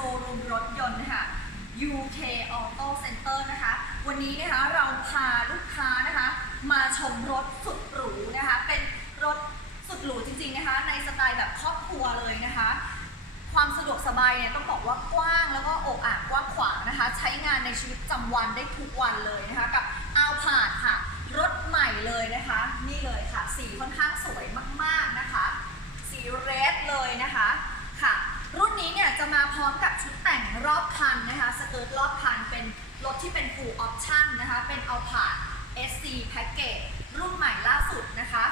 ชว์รูมรถยนต์ค่ะ UK Auto Center นะคะ วันนี้นะคะเราพาลูกค้านะคะ มาชมรถสุดหรูนะคะ เป็นรถสุดหรูจริงๆนะคะ ในสไตล์แบบครอบครัวเลยนะคะ ความสะดวกสบายเนี่ยต้องบอกว่ากว้างแล้วก็อกอ่างกว้างขวางนะคะ ใช้งานในชีวิตประจำวันได้ทุกวันเลยนะคะ กับอัลพาดค่ะ รถใหม่เลยนะคะ นี่เลยค่ะ สีค่อนข้างสวยมากๆนะคะ สีเรดเลยนะคะค่ะ รุ่นนี้ เนี่ยจะมาพร้อมกับชุดแต่งรอบคันนะคะสเกิร์ตรอบคันเป็นรถที่เป็น full option นะคะ เป็นอัลพาด SC Package รุ่นใหม่ล่าสุดนะคะ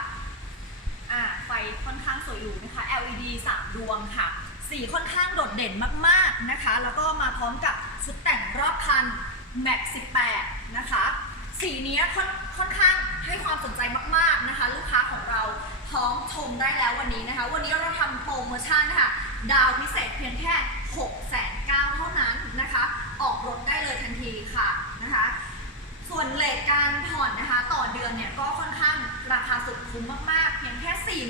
อ่าไฟค่อนข้างสวยหรูนะคะ LED 3 ดวงค่ะ สีค่อนข้างโดดเด่นมากๆนะคะ แล้วก็มาพร้อมกับชุดแต่งรอบคัน Max 18 นะคะ สีนี้ค่อนค่อนข้างให้ความสนใจมากๆนะคะ ลูกค้าของเราพร้อมชมได้แล้ววันนี้นะคะ วันนี้เราทำโปรโมชั่นค่ะ ดาวพิเศษเพียงแค่6 9 0 0 0เท่านั้นนะคะ ออกรถได้เลยทันทีค่ะนะคะ ส่วนเลทการผ่อนนะคะต่อเดือนเนี่ยก็ค่อนข้างราคาสุดคุ้มมากๆ เพียงแค่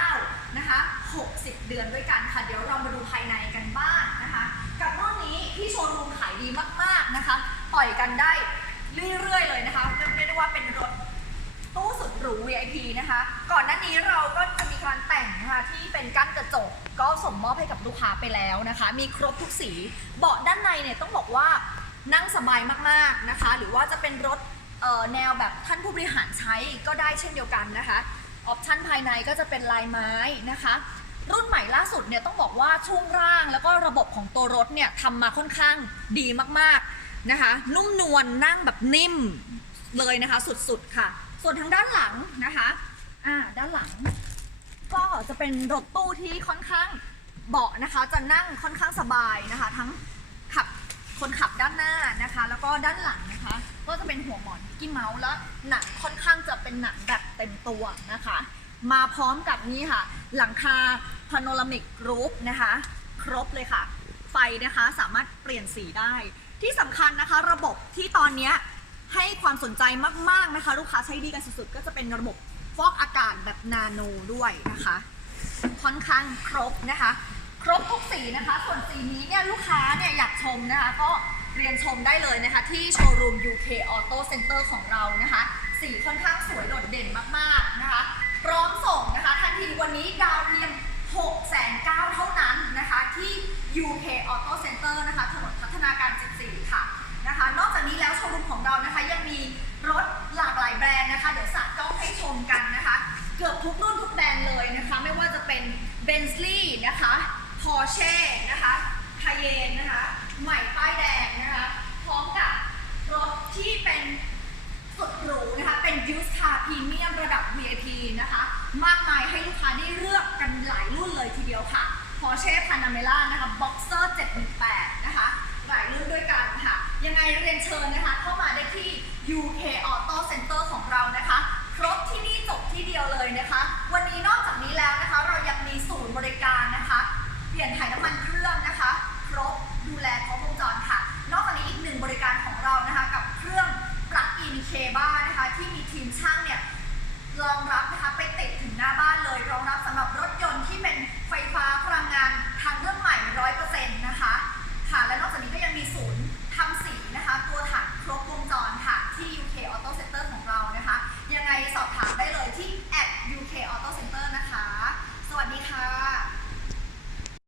49,000นะคะ60 เดือนด้วยกันค่ะ เดี๋ยวเรามาดูภายในกันบ้างนะคะ กับรุ่นนี้ที่โชว์รูมขายดีมากๆนะคะปล่อยกันได้เรื่อยๆเลยนะคะเรียกได้ว่าเป็นรถตู้สุดหรู VIP นะคะ ก่อนหน้านี้เราก็จะ ที่เป็นกั้นกระจก ก็ส่งมอบให้กับลูกค้าไปแล้วนะคะ มีครบทุกสีเบาะด้านในเนี่ยต้องบอกว่านั่งสบายมากๆนะคะ หรือว่าจะเป็นรถเอ่อแนวแบบท่านผู้บริหารใช้ก็ได้เช่นเดียวกันนะคะออปชั่นภายในก็จะเป็นลายไม้นะคะ รุ่นใหม่ล่าสุดเนี่ยต้องบอกว่าช่วงร่างแล้วก็ระบบของตัวรถเนี่ยทำมาค่อนข้างดีมากๆนะคะ นุ่มนวลนั่งแบบนิ่มเลยนะคะ สุดๆค่ะ ส่วนทางด้านหลังนะคะอ่าด้านหลัง ก็จะเป็นรถตู้ที่ค่อนข้างเบาะนะคะ จะนั่งค่อนข้างสบายนะคะ ทั้งขับคนขับด้านหน้านะคะ แล้วก็ด้านหลังนะคะ ก็จะเป็นหัวหมอนกี้เมาส์แล้วหนังค่อนข้างจะเป็นหนังแบบเต็มตัวนะคะ มาพร้อมกับนี่ค่ะ หลังคาพานรามิกรูฟนะคะ ครบเลยค่ะ ไฟนะคะสามารถเปลี่ยนสีได้ ที่สำคัญนะคะ ระบบที่ตอนนี้ให้ความสนใจมากๆนะคะ ลูกค้าใช้ดีกันสุดๆ ก็จะเป็นระบบ ฟอกอากาศแบบนาโนด้วยนะคะ ค่อนข้างครบนะคะ ครบทุกสีนะคะ ส่วนสีนี้เนี่ยลูกค้าเนี่ยอยากชมนะคะ ก็เรียนชมได้เลยนะคะ ที่โชว์รูม UK Auto Center ของเรานะคะ สีค่อนข้างสวยโดดเด่นมากๆนะคะ พร้อมส่งนะคะทันทีวันนี้ดาวเพียง6 9 0 0 0เท่านั้น Porsche นะคะ Cayenne นะคะ ใหม่ป้ายแดงนะคะ พร้อมกับรถที่เป็นสุดหรูนะคะ เป็น Used Car Premium ระดับ VIP นะคะ มากมายให้ลูกค้าได้เลือกกันหลายรุ่นเลยทีเดียวค่ะ Porsche Panamera นะคะ Boxer 718 นะคะ หลายรุ่นด้วยกันค่ะ ยังไงเรียนเชิญนะคะ เข้ามาได้ที่ UK Auto Center ของเรานะคะ ครบที่นี่จบที่เดียวเลยนะคะ ทีมช่างเนี่ยรองรับนะคะไปติดถึงหน้าบ้านเลยรองรับ